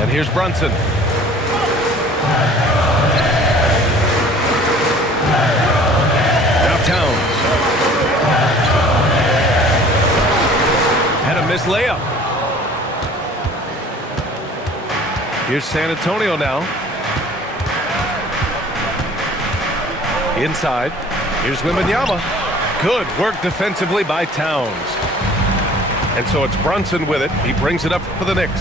And here's Brunson. Now Towns. And a missed layup. Here's San Antonio now. Inside. Here's Wembanyama. Good work defensively by Towns. And so it's Brunson with it. He brings it up for the Knicks.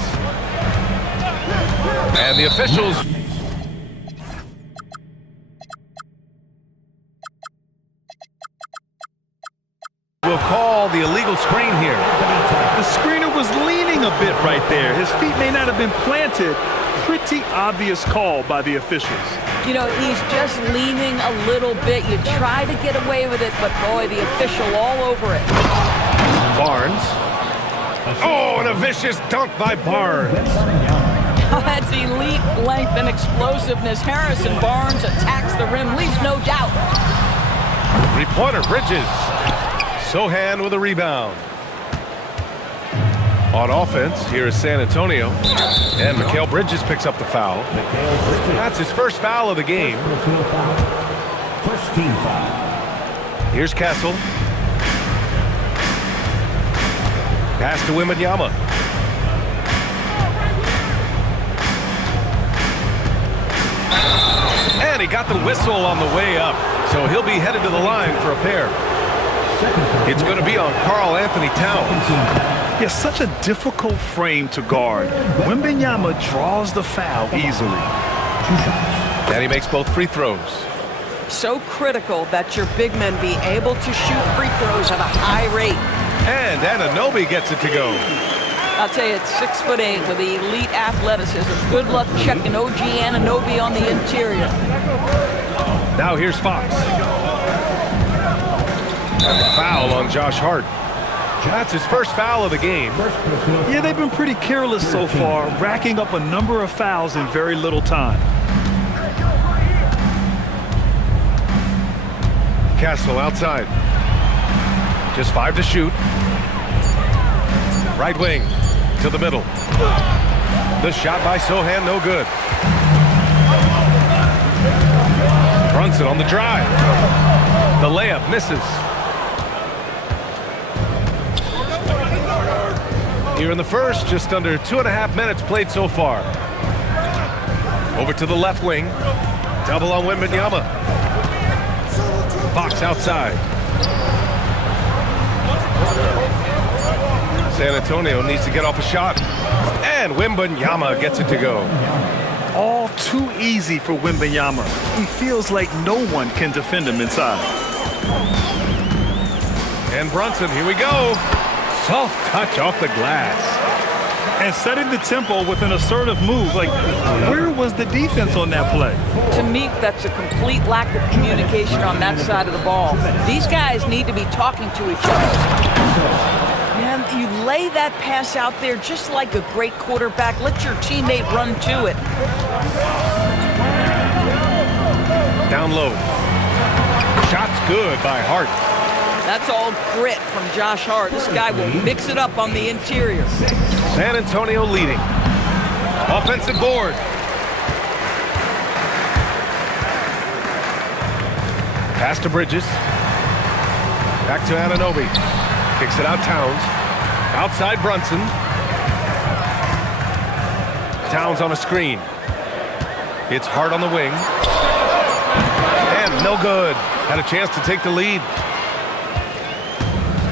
And the officials will call the illegal screen here. The screener was leaning a bit right there. His feet may not have been planted. Pretty obvious call by the officials. You know, he's just leaning a little bit. You try to get away with it, but boy, the official all over it. Barnes. Oh, and a vicious dunk by Barnes. That's elite length and explosiveness. Harrison Barnes attacks the rim, leaves no doubt. Three-pointer, Bridges. Sohan with a rebound. On offense, here is San Antonio. And Mikal Bridges picks up the foul. That's his first foul of the game. First team foul. Here's Castle. Pass to Wembanyama. And he got the whistle on the way up. So he'll be headed to the line for a pair. It's going to be on Karl-Anthony Towns. Yeah, such a difficult frame to guard. Wembanyama draws the foul easily. And he makes both free throws. So critical that your big men be able to shoot free throws at a high rate. And Anunoby gets it to go. I'll tell you, it's 6'8" with elite athleticism. Good luck checking OG Anunoby on the interior. Now here's Fox. And the foul on Josh Hart. That's his first foul of the game. Yeah, they've been pretty careless so far, racking up a number of fouls in very little time. Castle outside. Just 5 to shoot. Right wing to the middle. The shot by Sohan, no good. Brunson on the drive. The layup misses. Here in the first, just under 2.5 minutes played so far. Over to the left wing. Double on Wembanyama. Fox outside. San Antonio needs to get off a shot. And Wembanyama gets it to go. All too easy for Wembanyama. He feels like no one can defend him inside. And Brunson, here we go. Soft touch off the glass. And setting the tempo with an assertive move. Like, where was the defense on that play? To me, that's a complete lack of communication on that side of the ball. These guys need to be talking to each other. Man, you lay that pass out there just like a great quarterback. Let your teammate run to it. Down low. Shot's good by Hart. That's all grit from Josh Hart. This guy will mix it up on the interior. San Antonio leading. Offensive board. Pass to Bridges. Back to Anunoby. Kicks it out Towns. Outside Brunson. Towns on a screen. It's Hart on the wing. And no good. Had a chance to take the lead.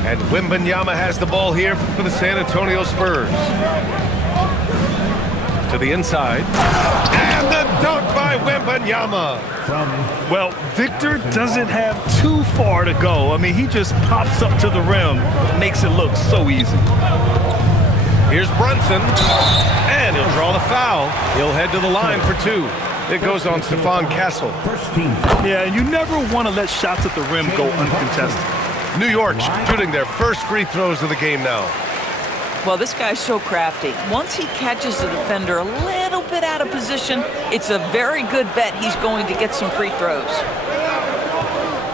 And Wembanyama has the ball here for the San Antonio Spurs. To the inside. And the dunk by Wembanyama. Well, Victor doesn't have too far to go. I mean, he just pops up to the rim, makes it look so easy. Here's Brunson. And he'll draw the foul. He'll head to the line for 2. It goes on Stephon Castle. Yeah, and you never want to let shots at the rim go uncontested. New York shooting their first free throws of the game now. Well, this guy's so crafty. Once he catches the defender a little bit out of position, it's a very good bet he's going to get some free throws.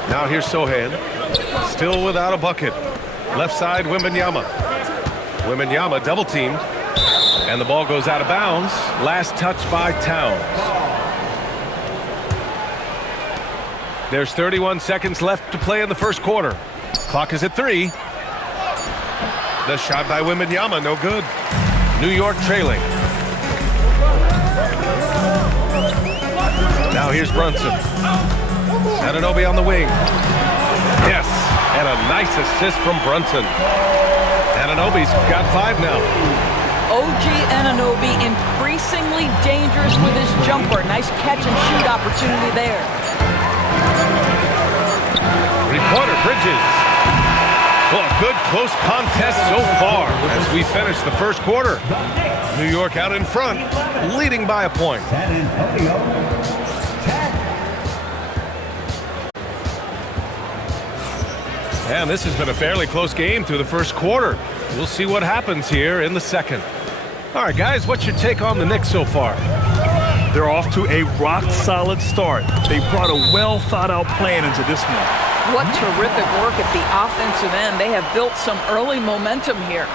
Now here's Sohan. Still without a bucket. Left side, Wembanyama. Wembanyama double-teamed. And the ball goes out of bounds. Last touch by Towns. There's 31 seconds left to play in the first quarter. Clock is at 3. The shot by Wembanyama, no good. New York trailing. Now here's Brunson. Anunoby on the wing. Yes, and a nice assist from Brunson. Anunoby's got 5 now. OG Anunoby increasingly dangerous with his jumper. Nice catch and shoot opportunity there. Three-pointer, Bridges. Well, a good close contest so far as we finish the first quarter. New York out in front, leading by a point. San Antonio, 10. And this has been a fairly close game through the first quarter. We'll see what happens here in the second. All right, guys, what's your take on the Knicks so far? They're off to a rock-solid start. They brought a well-thought-out plan into this one. What terrific work at the offensive end. They have built some early momentum here.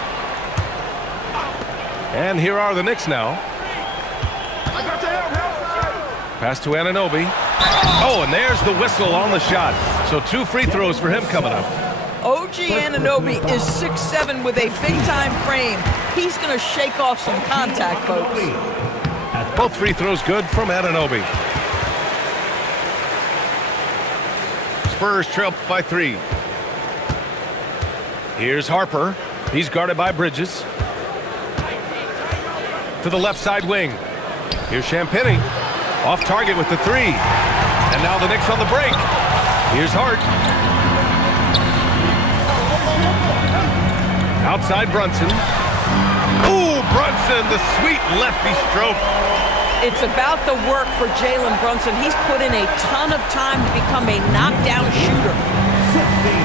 And here are the Knicks now. Pass to Anunoby. Oh, and there's the whistle on the shot. So 2 free throws for him coming up. OG Anunoby is 6'7" with a big-time frame. He's going to shake off some contact, folks. Both free throws good from Anunoby. Spurs trail by 3. Here's Harper. He's guarded by Bridges. To the left side wing. Here's Champagnie. Off target with the 3. And now the Knicks on the break. Here's Hart. Outside Brunson. Ooh, Brunson, the sweet lefty stroke. It's about the work for Jalen Brunson. He's put in a ton of time to become a knockdown shooter.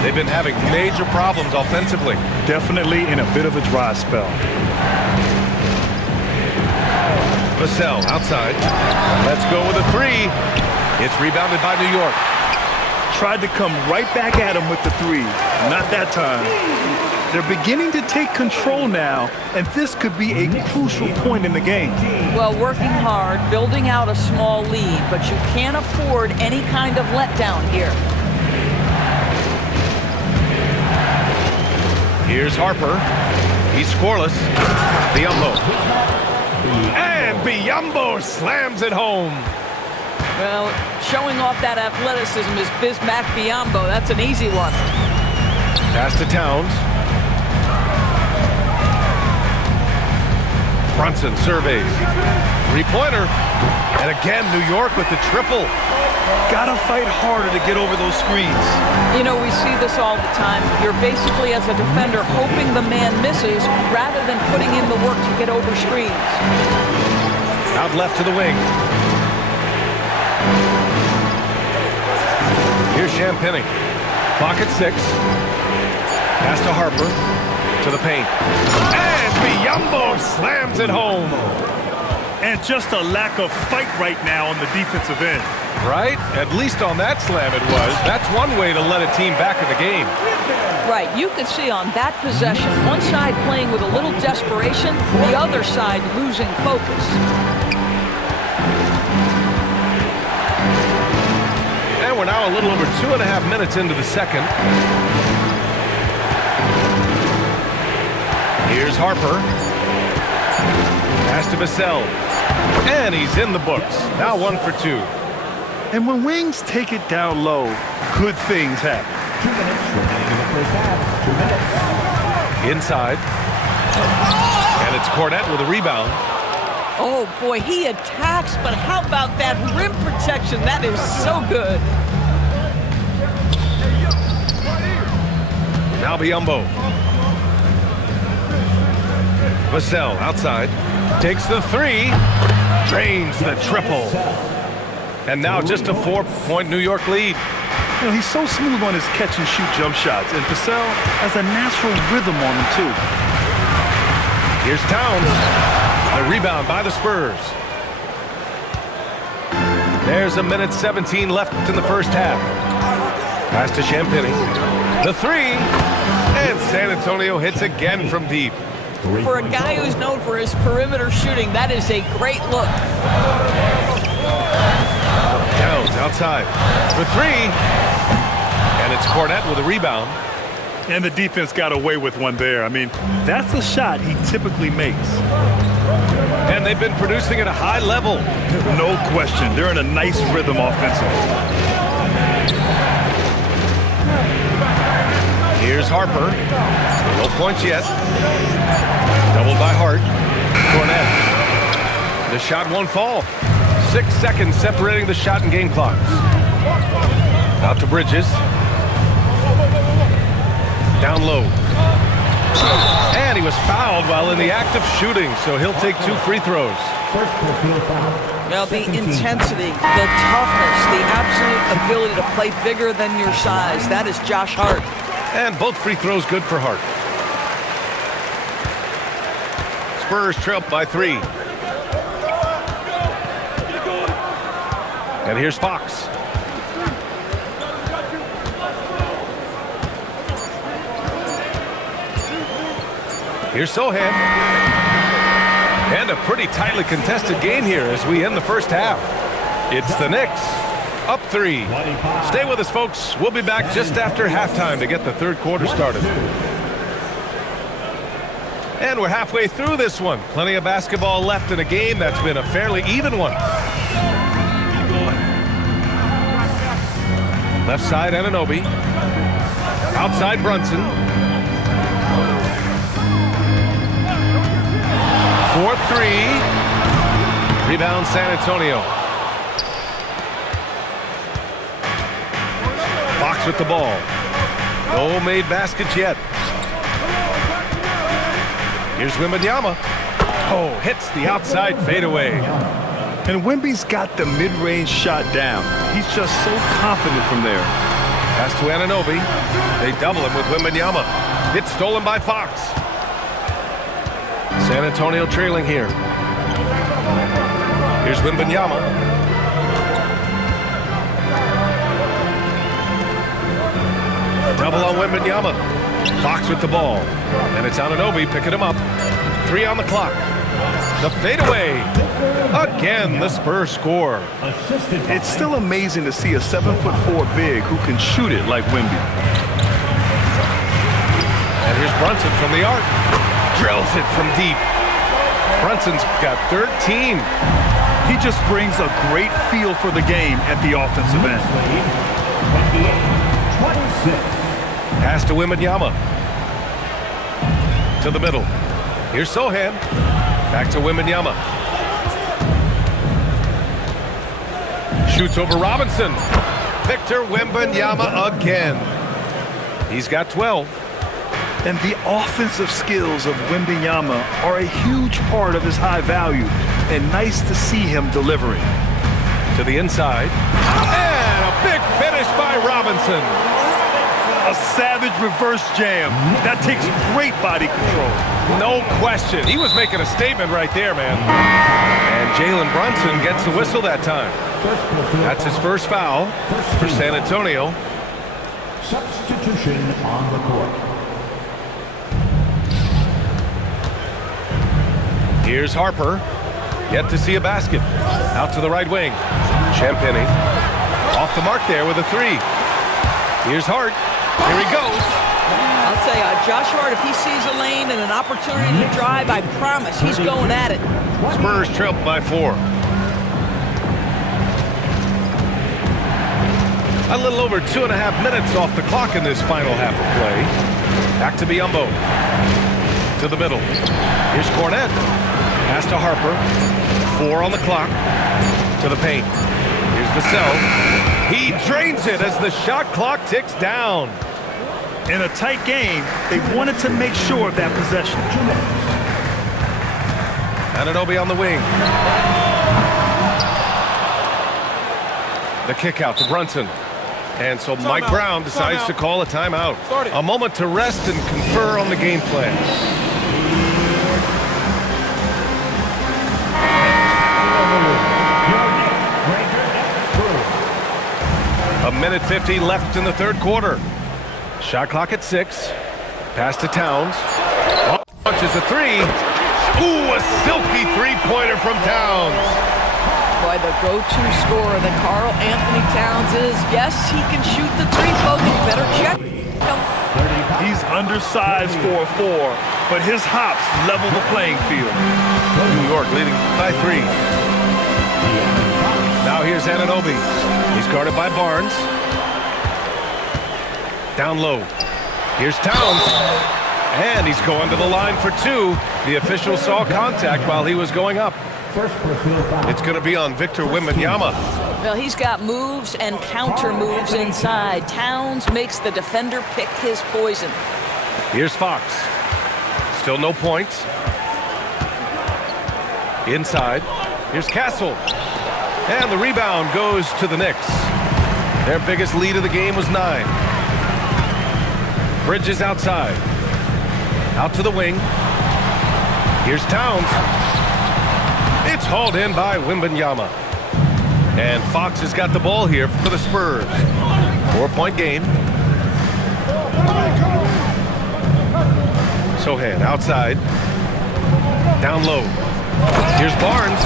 They've been having major problems offensively. Definitely in a bit of a dry spell. Vassell outside. Let's go with a 3. It's rebounded by New York. Tried to come right back at him with the 3. Not that time. They're beginning to take control now, and this could be a crucial point in the game. Well, working hard, building out a small lead, but you can't afford any kind of letdown here. Here's Harper. He's scoreless. Biyombo. And Biyombo slams it home. Well, showing off that athleticism is Bismack Biyombo. That's an easy one. Pass to Towns. Brunson surveys. 3-pointer. And again, New York with the triple. Gotta fight harder to get over those screens. You know, we see this all the time. You're basically, as a defender, hoping the man misses rather than putting in the work to get over screens. Out left to the wing. Here's Champagnie. Clock at 6. Pass to Harper. To the paint. And Biyombo slams it home. And just a lack of fight right now on the defensive end. Right? At least on that slam it was. That's one way to let a team back in the game. Right. You could see on that possession, one side playing with a little desperation, the other side losing focus. And we're now a little over 2.5 minutes into the second. Here's Harper. Pass to Vassell. And he's in the books. Now 1 for 2. And when Wings take it down low, good things happen. 2 minutes remaining in the first half. 2 minutes. Inside. And it's Cornette with a rebound. Oh, boy, he attacks, but how about that rim protection? That is so good. Now Biyombo. Vassell outside. Takes the 3. Drains the triple. And now just a 4-point New York lead. You know, he's so smooth on his catch-and-shoot jump shots, and Vassell has a natural rhythm on him, too. Here's Towns. A rebound by the Spurs. There's 1:17 left in the first half. Pass to Champagnie. The 3. And San Antonio hits again from deep. For a guy who's known for his perimeter shooting, that is a great look. Towns outside for three. And it's Cornette with a rebound. And the defense got away with one there. I mean, that's a shot he typically makes. And they've been producing at a high level. No question. They're in a nice rhythm offensively. Here's Harper. No points yet. Doubled by Hart. Cornette. The shot won't fall. 6 seconds separating the shot and game clocks. Out to Bridges. Down low. And he was fouled while in the act of shooting, so he'll take 2 free throws. First personal foul. Well, the intensity, the toughness, the absolute ability to play bigger than your size, that is Josh Hart. And both free throws good for Hart. Spurs trail by 3. And here's Fox. Here's Sohan. And a pretty tightly contested game here as we end the first half. It's the Knicks. Up 3. Stay with us, folks. We'll be back just after halftime to get the third quarter started. And we're halfway through this one. Plenty of basketball left in a game that's been a fairly even one. Left side, Anunoby. Outside, Brunson. 4-3. Rebound, San Antonio. Fox with the ball. No made baskets yet. Here's Wembanyama. Oh, hits the outside fadeaway. And Wemby's got the mid-range shot down. He's just so confident from there. Pass to Anunoby. They double him with Wembanyama. It's stolen by Fox. San Antonio trailing here. Here's Wembanyama. Double on Wembanyama. Fox with the ball. And it's Anunoby picking him up. 3 on the clock. The fadeaway. Again, the Spurs score. It's still amazing to see a 7'4" big who can shoot it like Wemby. And here's Brunson from the arc. Drills it from deep. Brunson's got 13. He just brings a great feel for the game at the offensive end. 28-26. Pass to Wembanyama. To the middle. Here's Sohan. Back to Wembanyama. Shoots over Robinson. Victor Wembanyama again. He's got 12. And the offensive skills of Wembanyama are a huge part of his high value, and nice to see him delivering. To the inside. And a big finish by Robinson. A savage reverse jam. That takes great body control. No question. He was making a statement right there, man. And Jalen Brunson gets the whistle that time. That's his first foul for San Antonio. Substitution on the court. Here's Harper. Yet to see a basket. Out to the right wing. Champagnie. Off the mark there with a 3. Here's Hart. Here he goes. I'll tell you, Josh Hart, if he sees a lane and an opportunity to drive, I promise he's going at it. Spurs trail by 4. A little over 2.5 minutes off the clock in this final half of play. Back to Biyombo. To the middle. Here's Cornette. Pass to Harper. 4 on the clock. To the paint. Here's Vassell. He drains it as the shot clock ticks down. In a tight game, they wanted to make sure of that possession. Anunoby on the wing. The kick out to Brunson. And so Mike Brown decides to call a timeout. A moment to rest and confer on the game plan. A minute 50 left in the third quarter. Shot clock at 6. Pass to Towns. launches a three. Ooh, a silky three-pointer from Towns. Boy, the go-to scorer that Karl Anthony Towns is. Yes, he can shoot the three, folks. You better check him. He's undersized for a 4, but his hops level the playing field. New York leading by 3. Now here's Anunoby. He's guarded by Barnes. Down low. Here's Towns. And he's going to the line for 2. The official saw contact while he was going up. First personal foul. It's going to be on Victor Wembanyama. Well, he's got moves and counter moves inside. Towns makes the defender pick his poison. Here's Fox. Still no points. Inside. Here's Castle. And the rebound goes to the Knicks. Their biggest lead of the game was 9. Bridges outside. Out to the wing. Here's Towns. It's hauled in by Wembanyama. And Fox has got the ball here for the Spurs. 4-point game. Sohan outside. Down low. Here's Barnes.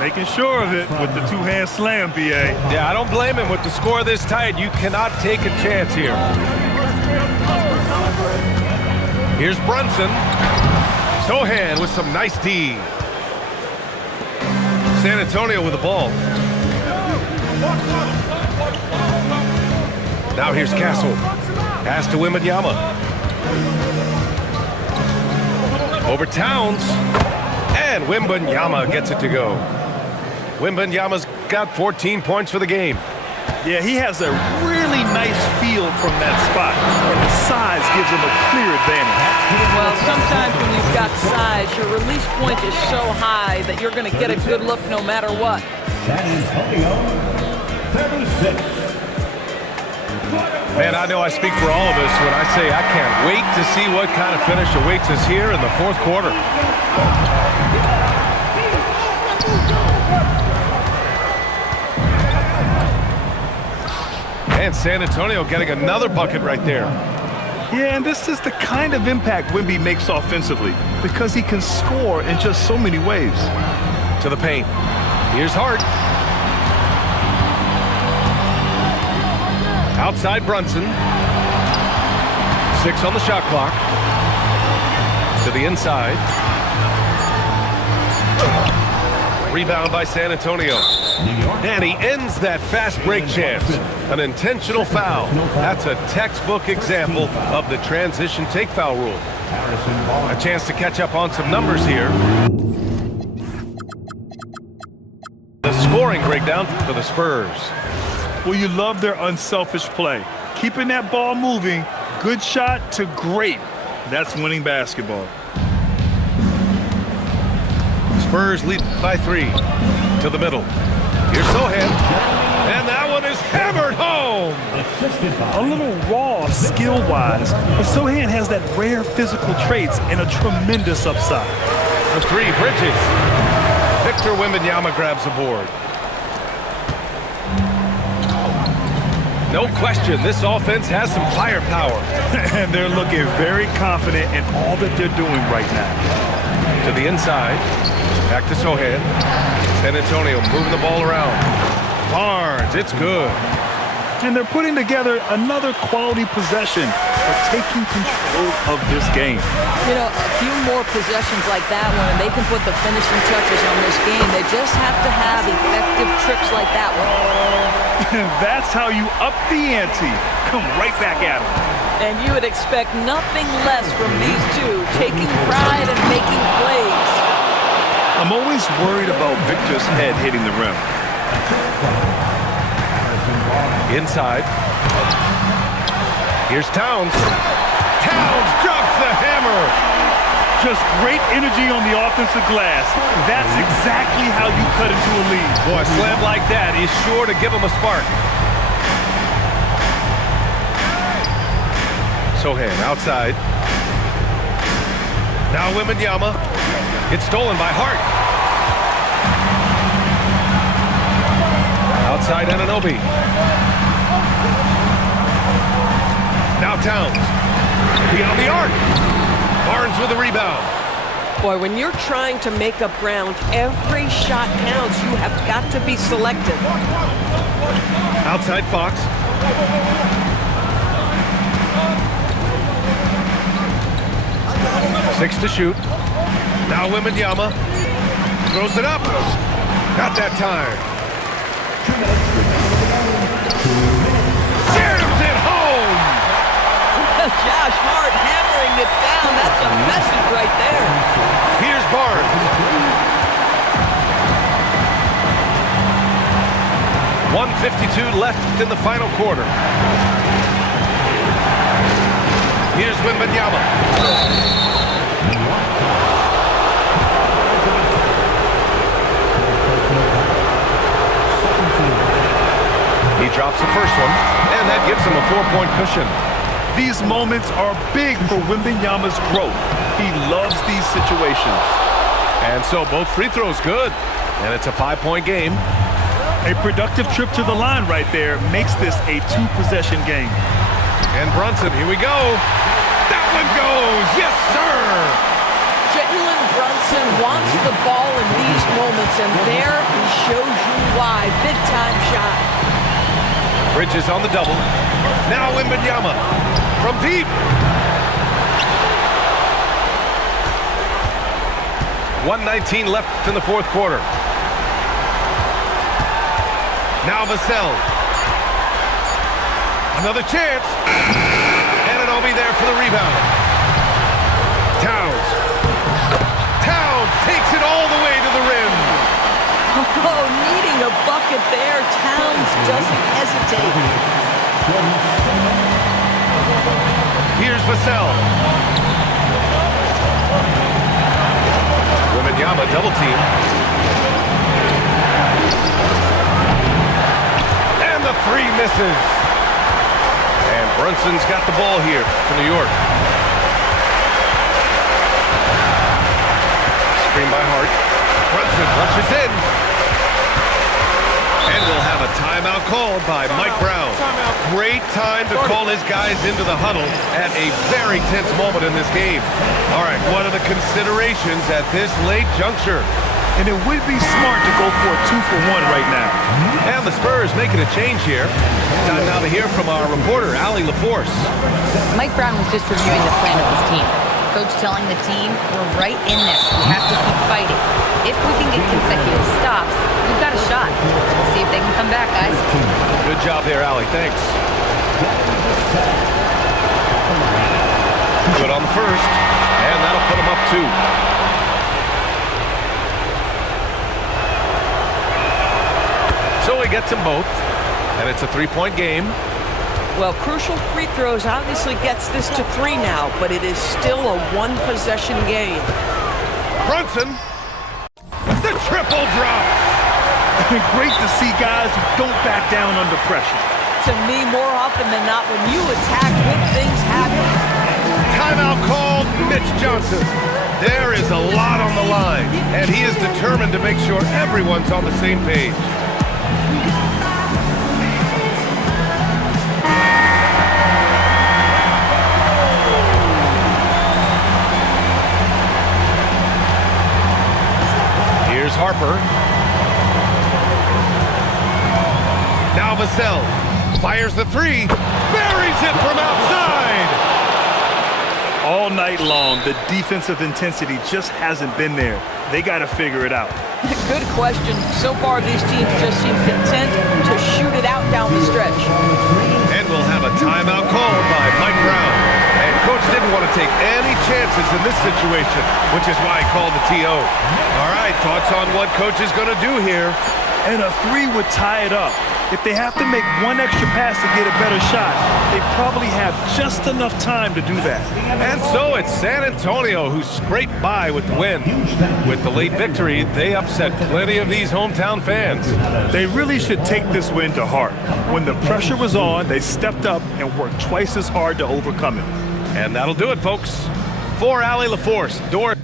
Making sure of it with the two-hand slam, B.A. Yeah, I don't blame him. With the score this tight, you cannot take a chance here. Here's Brunson. Sohan with some nice D. San Antonio with the ball. Now here's Castle. Pass to Wembanyama. Over Towns. And Wembanyama gets it to go. Wembanyama's got 14 points for the game. Yeah, he has a really nice feel from that spot, and the size gives him a clear advantage. Well, sometimes when you've got size, your release point is so high that you're going to get a good look no matter what. San Antonio, 36. Man, I know I speak for all of us when I say I can't wait to see what kind of finish awaits us here in the fourth quarter. And San Antonio getting another bucket right there. Yeah, and this is the kind of impact Wemby makes offensively because he can score in just so many ways. To the paint. Here's Hart. Outside Brunson. 6 on the shot clock. To the inside. Rebound by San Antonio. And he ends that fast break chance. An intentional foul. That's a textbook example of the transition take foul rule. A chance to catch up on some numbers here. The scoring breakdown for the Spurs. Well, you love their unselfish play. Keeping that ball moving, good shot to great. That's winning basketball. Spurs lead by 3 to the middle. Here's Sohan, and that one is hammered home. A little raw skill-wise, but Sohan has that rare physical traits and a tremendous upside. For 3, Bridges. Victor Wembanyama grabs the board. No question, this offense has some firepower. And they're looking very confident in all that they're doing right now. To the inside. Back to Sohan. San Antonio moving the ball around. Barnes, it's good. And they're putting together another quality possession for taking control of this game. You know, a few more possessions like that one, and they can put the finishing touches on this game. They just have to have effective trips like that one. And that's how you up the ante. Come right back at them. And you would expect nothing less from these two, taking pride and making plays. I'm always worried about Victor's head hitting the rim. Inside. Here's Towns. Towns drops the hammer. Just great energy on the offensive glass. That's exactly how you cut into a lead. Boy, a slam like that is sure to give him a spark. Sohan outside. Now Wembanyama. It's stolen by Hart. Outside Anunoby. Now Towns. Beyond the arc. Barnes with the rebound. Boy, when you're trying to make up ground, every shot counts. You have got to be selective. Outside Fox. Six to shoot. Now Wembanyama throws it up. Not that time. Jams it home. Josh Hart hammering it down. That's a message right there. Here's Barnes. 1:52 left in the final quarter. Here's Wembanyama. He drops the first one, and that gives him a 4-point cushion. These moments are big for Wembanyama's growth. He loves these situations. And so both free throws good, and it's a 5-point game. A productive trip to the line right there makes this a 2-possession game. And Brunson, here we go. That one goes, yes sir! Jalen Brunson wants the ball in these moments, and there he shows you why. Big-time shot. Bridges on the double. Now Wembanyama from deep. 1:19 left in the fourth quarter. Now Vassell. Another chance. And it'll be there for the rebound. Towns. Towns takes it all the way to the rim. Oh, needing a bucket there. Towns doesn't hesitate. Here's Vassell. Wembanyama double team. And the three misses. And Brunson's got the ball here for New York. Screen by Hart. Brunson rushes in. And we'll have a timeout called by Mike Brown. Great time to call his guys into the huddle at a very tense moment in this game. All right, what are the considerations at this late juncture? And it would be smart to go for a 2-for-1 right now. And the Spurs making a change here. Time now to hear from our reporter, Allie LaForce. Mike Brown was just reviewing the plan of his team. Coach telling the team, we're right in this. We have to keep fighting. If we can get consecutive stops, we've got a shot. We'll see if they can come back, guys. Good job there, Allie. Thanks. Good on the first. And that'll put him up 2. So he gets them both. And it's a 3-point game. Well, crucial free throws obviously gets this to 3 now, but it is still a 1-possession game. Brunson. The triple drops. Great to see guys who don't back down under pressure. To me, more often than not, when you attack, good things happen. Timeout called, Mitch Johnson. There is a lot on the line, and he is determined to make sure everyone's on the same page. Here's Harper. Now Vassell fires the 3, buries it from outside. All night long, the defensive intensity just hasn't been there. They got to figure it out. Good question. So far, these teams just seem content to shoot it out down the stretch. And we'll have a timeout called by Mike Brown. And Coach didn't want to take any chances in this situation, which is why he called the TO. All right, thoughts on what Coach is going to do here? And a 3 would tie it up. If they have to make one extra pass to get a better shot, they probably have just enough time to do that. And so it's San Antonio who scraped by with the win. With the late victory, they upset plenty of these hometown fans. They really should take this win to heart. When the pressure was on, they stepped up and worked twice as hard to overcome it. And that'll do it, folks. For Allie LaForce, Doris.